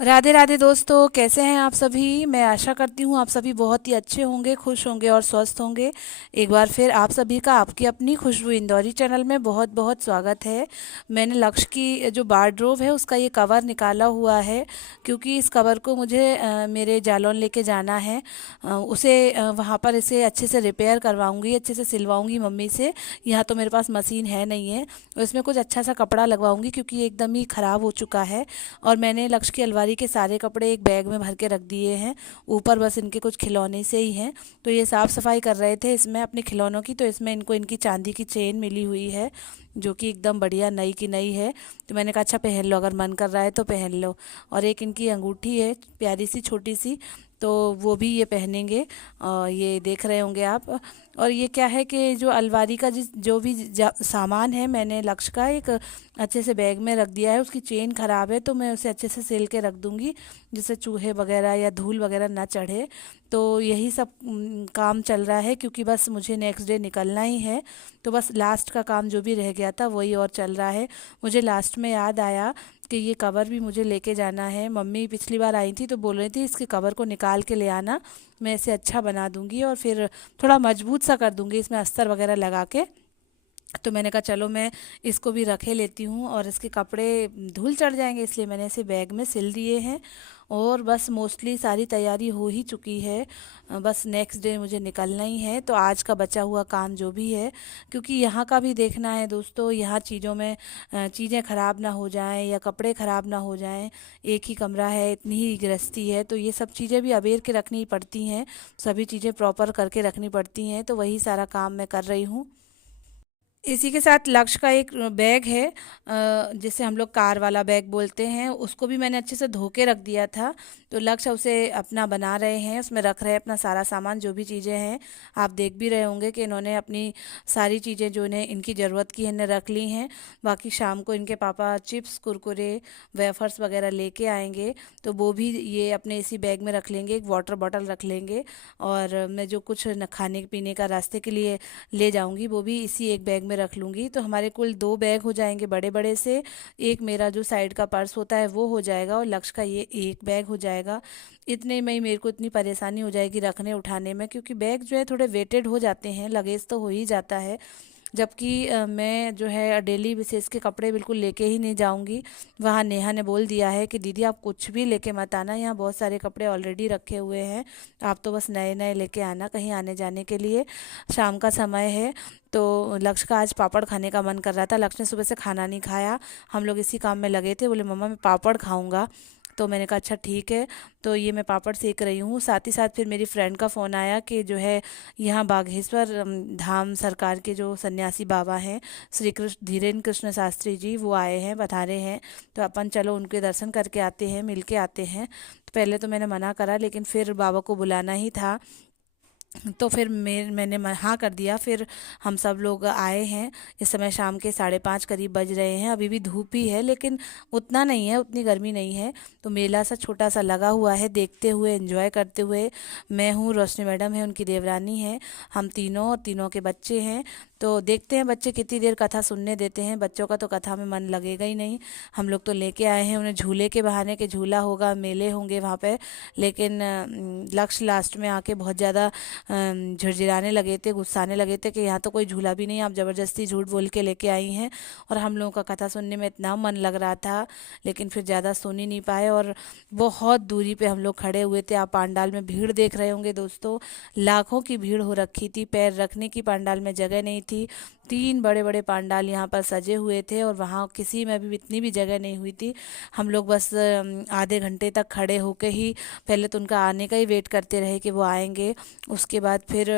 राधे राधे दोस्तों, कैसे हैं आप सभी। मैं आशा करती हूँ आप सभी बहुत ही अच्छे होंगे, खुश होंगे और स्वस्थ होंगे। एक बार फिर आप सभी का आपकी अपनी खुशबू इंदौरी चैनल में बहुत बहुत स्वागत है। मैंने लक्ष्य की जो वार्डरोब है उसका ये कवर निकाला हुआ है, क्योंकि इस कवर को मुझे मेरे जालौन लेके जाना है। उसे वहाँ पर इसे अच्छे से रिपेयर करवाऊँगी, अच्छे से सिलवाऊँगी मम्मी से। यहाँ तो मेरे पास मशीन है नहीं है, और इसमें कुछ अच्छा सा कपड़ा लगवाऊँगी क्योंकि ये एकदम ही ख़राब हो चुका है। और मैंने लक्ष्य की अलमारी के सारे कपड़े एक बैग में भर के रख दिए हैं। ऊपर बस इनके कुछ खिलौने से ही हैं। तो ये साफ़ सफाई कर रहे थे इसमें अपने खिलौनों की, तो इसमें इनको इनकी चांदी की चेन मिली हुई है, जो कि एकदम बढ़िया नई की नई है। तो मैंने कहा अच्छा पहन लो, अगर मन कर रहा है तो पहन लो। और एक इनकी अंगूठी है प्यारी सी छोटी सी, तो वो भी ये पहनेंगे। ये देख रहे होंगे आप। और ये क्या है कि जो अलमारी का जिस जो भी सामान है, मैंने लक्ष्य का एक अच्छे से बैग में रख दिया है। उसकी चेन ख़राब है तो मैं उसे अच्छे से सिल के रख दूँगी, जिससे चूहे वगैरह या धूल वगैरह ना चढ़े। तो यही सब काम चल रहा है, क्योंकि बस मुझे नेक्स्ट डे निकलना ही है। तो बस लास्ट का काम जो भी रह गया था वही और चल रहा है। मुझे लास्ट में याद आया कि ये कवर भी मुझे लेके जाना है। मम्मी पिछली बार आई थी तो बोल रही थी इसके कवर को निकाल के ले आना, मैं इसे अच्छा बना दूंगी और फिर थोड़ा मजबूत सा कर दूंगी इसमें अस्तर वगैरह लगा के। तो मैंने कहा चलो मैं इसको भी रखे लेती हूँ, और इसके कपड़े धूल चढ़ जाएंगे इसलिए मैंने इसे बैग में सिल दिए हैं। और बस मोस्टली सारी तैयारी हो ही चुकी है। बस नेक्स्ट डे मुझे निकलना ही है। तो आज का बचा हुआ काम जो भी है, क्योंकि यहाँ का भी देखना है दोस्तों, यहाँ चीज़ों में चीज़ें ख़राब ना हो जाएं या कपड़े ख़राब ना हो जाएं। एक ही कमरा है, इतनी ही गृहस्थी है, तो ये सब चीज़ें भी अबेर के रखनी पड़ती हैं। सभी चीज़ें प्रॉपर करके रखनी पड़ती हैं, तो वही सारा काम मैं कर रही हूँ। इसी के साथ लक्ष्य का एक बैग है, जिसे हम लोग कार वाला बैग बोलते हैं, उसको भी मैंने अच्छे से धो के रख दिया था। तो लक्ष्य उसे अपना बना रहे हैं, उसमें रख रहे हैं अपना सारा सामान, जो भी चीज़ें हैं। आप देख भी रहे होंगे कि इन्होंने अपनी सारी चीज़ें जो इन्हें इनकी ज़रूरत की इन्हें रख ली हैं। बाकी शाम को इनके पापा चिप्स कुरकुरे वेफर्स वगैरह लेके आएंगे, तो वो भी ये अपने इसी बैग में रख लेंगे। एक वाटर बॉटल रख लेंगे, और मैं जो कुछ खाने पीने का रास्ते के लिए ले जाऊंगी वो भी इसी एक बैग में रख लूँगी। तो हमारे कुल दो बैग हो जाएंगे बड़े बड़े से। एक मेरा जो साइड का पर्स होता है वो हो जाएगा, और लक्ष्य का ये एक बैग हो जाएगा। इतने में ही मेरे को इतनी परेशानी हो जाएगी रखने उठाने में, क्योंकि बैग जो है थोड़े वेटेड हो जाते हैं, लगेज तो हो ही जाता है। जबकि मैं जो है डेली बेसिस के कपड़े बिल्कुल लेके ही नहीं जाऊंगी। वहाँ नेहा ने बोल दिया है कि दीदी आप कुछ भी लेके मत आना, यहाँ बहुत सारे कपड़े ऑलरेडी रखे हुए हैं, आप तो बस नए नए लेके आना कहीं आने जाने के लिए। शाम का समय है। तो लक्ष्य का आज पापड़ खाने का मन कर रहा था। लक्ष्य ने सुबह से खाना नहीं खाया, हम लोग इसी काम में लगे थे। बोले मम्मा मैं पापड़ खाऊंगा। तो मैंने कहा अच्छा ठीक है। तो ये मैं पापड़ सेक रही हूँ। साथ ही साथ फिर मेरी फ्रेंड का फ़ोन आया कि जो है यहाँ बागेश्वर धाम सरकार के जो सन्यासी बाबा हैं, श्री कृष्ण धीरेन्द्र कृष्ण शास्त्री जी, वो आए हैं, पधारे हैं। तो अपन चलो उनके दर्शन करके आते हैं, मिल के आते हैं। तो पहले तो मैंने मना करा, लेकिन फिर बाबा को बुलाना ही था, तो फिर मैंने हाँ कर दिया। फिर हम सब लोग आए हैं। इस समय शाम के 5:30 करीब बज रहे हैं। अभी भी धूप ही है, लेकिन उतना नहीं है, उतनी गर्मी नहीं है। तो मेला सा छोटा सा लगा हुआ है, देखते हुए एंजॉय करते हुए। मैं हूँ, रोशनी मैडम है, उनकी देवरानी है, हम तीनों और तीनों के बच्चे हैं। तो देखते हैं बच्चे कितनी देर कथा सुनने देते हैं। बच्चों का तो कथा में मन लगेगा ही नहीं। हम लोग तो लेके आए हैं उन्हें झूले के बहाने, के झूला होगा, मेले होंगे वहाँ पे। लेकिन लक्ष्य लास्ट में आके बहुत ज़्यादा झिड़झिड़ाने लगे थे, गुस्साने लगे थे कि यहाँ तो कोई झूला भी नहीं, आप ज़बरदस्ती झूठ बोल के लेके आई हैं। और हम लोगों का कथा सुनने में इतना मन लग रहा था, लेकिन फिर ज़्यादा सुन ही नहीं पाए। और बहुत दूरी पे हम लोग खड़े हुए थे। आप पंडाल में भीड़ देख रहे होंगे दोस्तों, लाखों की भीड़ हो रखी थी, पैर रखने की पंडाल में जगह नहीं थी। तीन बड़े बड़े पंडाल यहाँ पर सजे हुए थे, और वहाँ किसी में भी इतनी भी जगह नहीं हुई थी। हम लोग बस आधे घंटे तक खड़े होके ही पहले तो उनका आने का ही वेट करते रहे कि वो आएंगे। उसके बाद फिर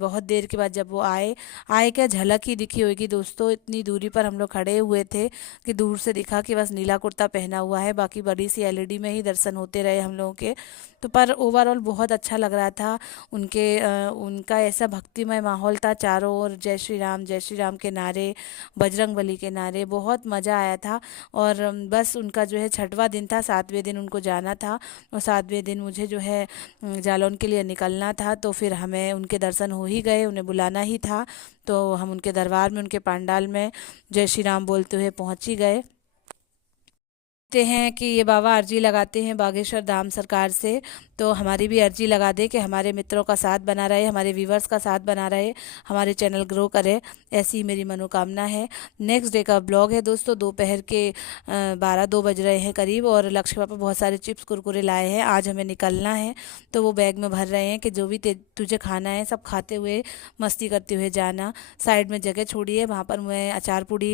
बहुत देर के बाद जब वो आए, आए क्या झलक ही दिखी होगी दोस्तों। इतनी दूरी पर हम लोग खड़े हुए थे कि दूर से दिखा कि बस नीला कुर्ता पहना हुआ है, बाकी बड़ी सी एलईडी में ही दर्शन होते रहे हम लोगों के। तो पर ओवरऑल बहुत अच्छा लग रहा था। उनका ऐसा भक्तिमय माहौल था, चारों ओर जय श्री राम के नारे, बजरंग बली के नारे, बहुत मज़ा आया था। और बस उनका जो है छठवां दिन था, 7वें दिन उनको जाना था। और 7वें दिन मुझे जो है जालौन के लिए निकलना था। तो फिर हमें उनके दर्शन हो ही गए, उन्हें बुलाना ही था। तो हम उनके दरबार में, उनके पंडाल में जय श्री राम बोलते हुए पहुंच ही गए। देखते हैं कि ये बाबा अर्जी लगाते हैं बागेश्वर धाम सरकार से, तो हमारी भी अर्जी लगा दे कि हमारे मित्रों का साथ बना रहे, हमारे व्यूवर्स का साथ बना रहे, हमारे चैनल ग्रो करे। ऐसी ही मेरी मनोकामना है। नेक्स्ट डे का ब्लॉग है दोस्तों। दोपहर के 12-2 बज रहे हैं करीब, और लक्ष्य पापा बहुत सारे चिप्स कुरकुरे लाए हैं। आज हमें निकलना है, तो वो बैग में भर रहे हैं कि जो भी तुझे खाना है सब खाते हुए मस्ती करते हुए जाना। साइड में जगह छोड़ी है, वहाँ पर मैं अचार पूड़ी,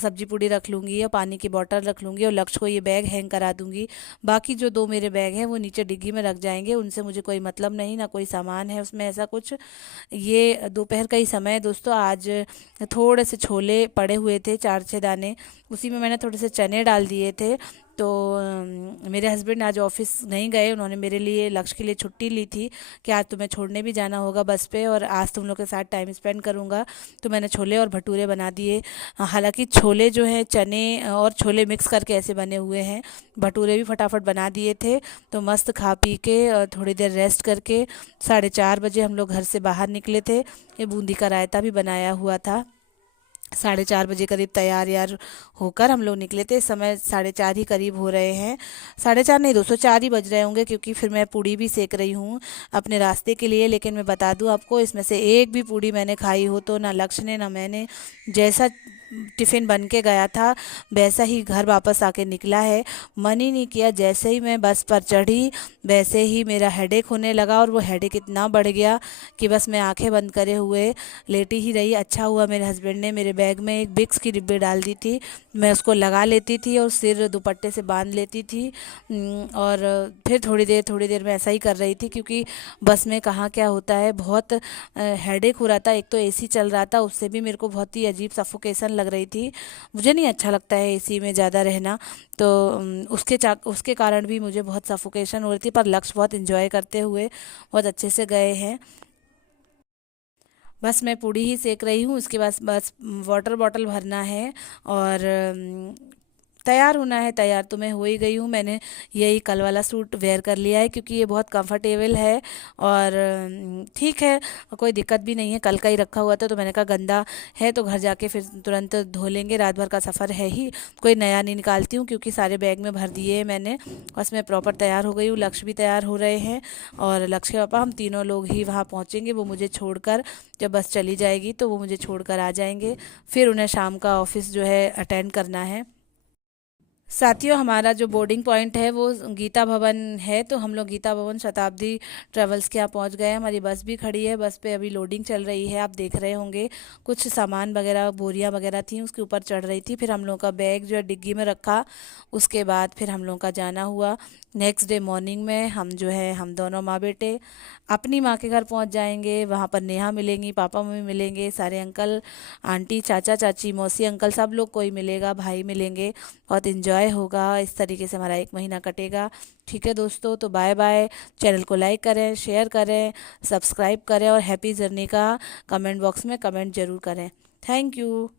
सब्जी पूड़ी रख लूँगी और पानी की बोतल रख लूँगी, और लक्ष्य को ये बैग हैंग करा दूँगी। बाकी जो 2 मेरे बैग हैं वो नीचे डिग्गी में रख जाएंगे, उनसे मुझे कोई मतलब नहीं, ना कोई सामान है उसमें ऐसा कुछ। ये दोपहर का ही समय है दोस्तों। आज थोड़े से छोले पड़े हुए थे, 4-6 दाने, उसी में मैंने थोड़े से चने डाल दिए थे। तो मेरे हस्बैंड आज ऑफिस नहीं गए, उन्होंने मेरे लिए, लक्ष्य के लिए छुट्टी ली थी कि आज तुम्हें छोड़ने भी जाना होगा बस पे, और आज तुम लोग के साथ टाइम स्पेंड करूंगा। तो मैंने छोले और भटूरे बना दिए। हालांकि छोले जो हैं चने और छोले मिक्स करके ऐसे बने हुए हैं। भटूरे भी फटाफट बना दिए थे। तो मस्त खा पी के थोड़ी देर रेस्ट करके 4:30 बजे हम लोग घर से बाहर निकले थे। ये बूंदी का रायता भी बनाया हुआ था। 4:30 बजे करीब तैयार यार होकर हम लोग निकले थे। इस समय 4:30 ही करीब हो रहे हैं। 4:30 नहीं, 204 ही बज रहे होंगे, क्योंकि फिर मैं पूड़ी भी सेक रही हूँ अपने रास्ते के लिए। लेकिन मैं बता दूँ आपको, इसमें से एक भी पूड़ी मैंने खाई हो तो ना लक्ष्य ने ना मैंने, जैसा टिफ़िन बन के गया था वैसा ही घर वापस आके निकला है। मन ही नहीं किया। जैसे ही मैं बस पर चढ़ी वैसे ही मेरा हेडेक होने लगा, और वो हेडेक इतना बढ़ गया कि बस मैं आंखें बंद करे हुए लेटी ही रही। अच्छा हुआ मेरे हस्बैंड ने मेरे बैग में एक विक्स की डिब्बी डाल दी थी, मैं उसको लगा लेती थी और सिर दुपट्टे से बांध लेती थी। और फिर थोड़ी देर में ऐसा ही कर रही थी, क्योंकि बस में कहाँ क्या होता है, बहुत हेडेक हो रहा था। एक तो एसी चल रहा था, उससे भी मेरे को बहुत ही अजीब सफोकेशन लग रही थी। मुझे नहीं अच्छा लगता है एसी में ज़्यादा रहना, तो उसके कारण भी मुझे बहुत सफोकेशन हो रही थी। पर लक्ष्य बहुत इंजॉय करते हुए बहुत अच्छे से गए हैं। बस मैं पूड़ी ही सेक रही हूँ, उसके बाद बस वाटर बॉटल भरना है, और तैयार होना है। तैयार तो मैं हो ही गई हूँ। मैंने यही कल वाला सूट वेयर कर लिया है, क्योंकि ये बहुत कंफर्टेबल है, और ठीक है, कोई दिक्कत भी नहीं है। कल का ही रखा हुआ था, तो मैंने कहा गंदा है तो घर जाके फिर तुरंत धो लेंगे, रात भर का सफ़र है ही, कोई नया नहीं निकालती हूँ, क्योंकि सारे बैग में भर दिए हैं मैंने। बस मैं प्रॉपर तैयार हो गई हूँ। लक्ष्य भी तैयार हो रहे हैं, और लक्ष्य के पापा, हम तीनों लोग ही वहाँ पहुँचेंगे। वो मुझे छोड़कर, जब बस चली जाएगी तो वो मुझे छोड़कर आ जाएंगे। फिर उन्हें शाम का ऑफिस जो है अटेंड करना है। साथियों, हमारा जो बोर्डिंग पॉइंट है वो गीता भवन है, तो हम लोग गीता भवन शताब्दी ट्रेवल्स के यहाँ पहुँच गए। हमारी बस भी खड़ी है, बस पे अभी लोडिंग चल रही है, आप देख रहे होंगे। कुछ सामान वगैरह, बोरियां वगैरह थी, उसके ऊपर चढ़ रही थी। फिर हम लोग का बैग जो है डिग्गी में रखा। उसके बाद फिर हम लोग का जाना हुआ। नेक्स्ट डे मॉर्निंग में हम जो है, हम दोनों माँ बेटे अपनी माँ के घर पहुँच जाएंगे। वहाँ पर नेहा मिलेंगी, पापा मम्मी मिलेंगे, सारे अंकल आंटी, चाचा चाची, मौसी अंकल, सब लोग कोई मिलेगा, भाई मिलेंगे। बहुत इन्जॉय होगा। इस तरीके से हमारा 1 महीना कटेगा। ठीक है दोस्तों, तो बाय बाय। चैनल को लाइक करें, शेयर करें, सब्सक्राइब करें, और हैप्पी जर्नी का कमेंट बॉक्स में कमेंट ज़रूर करें। Thank you.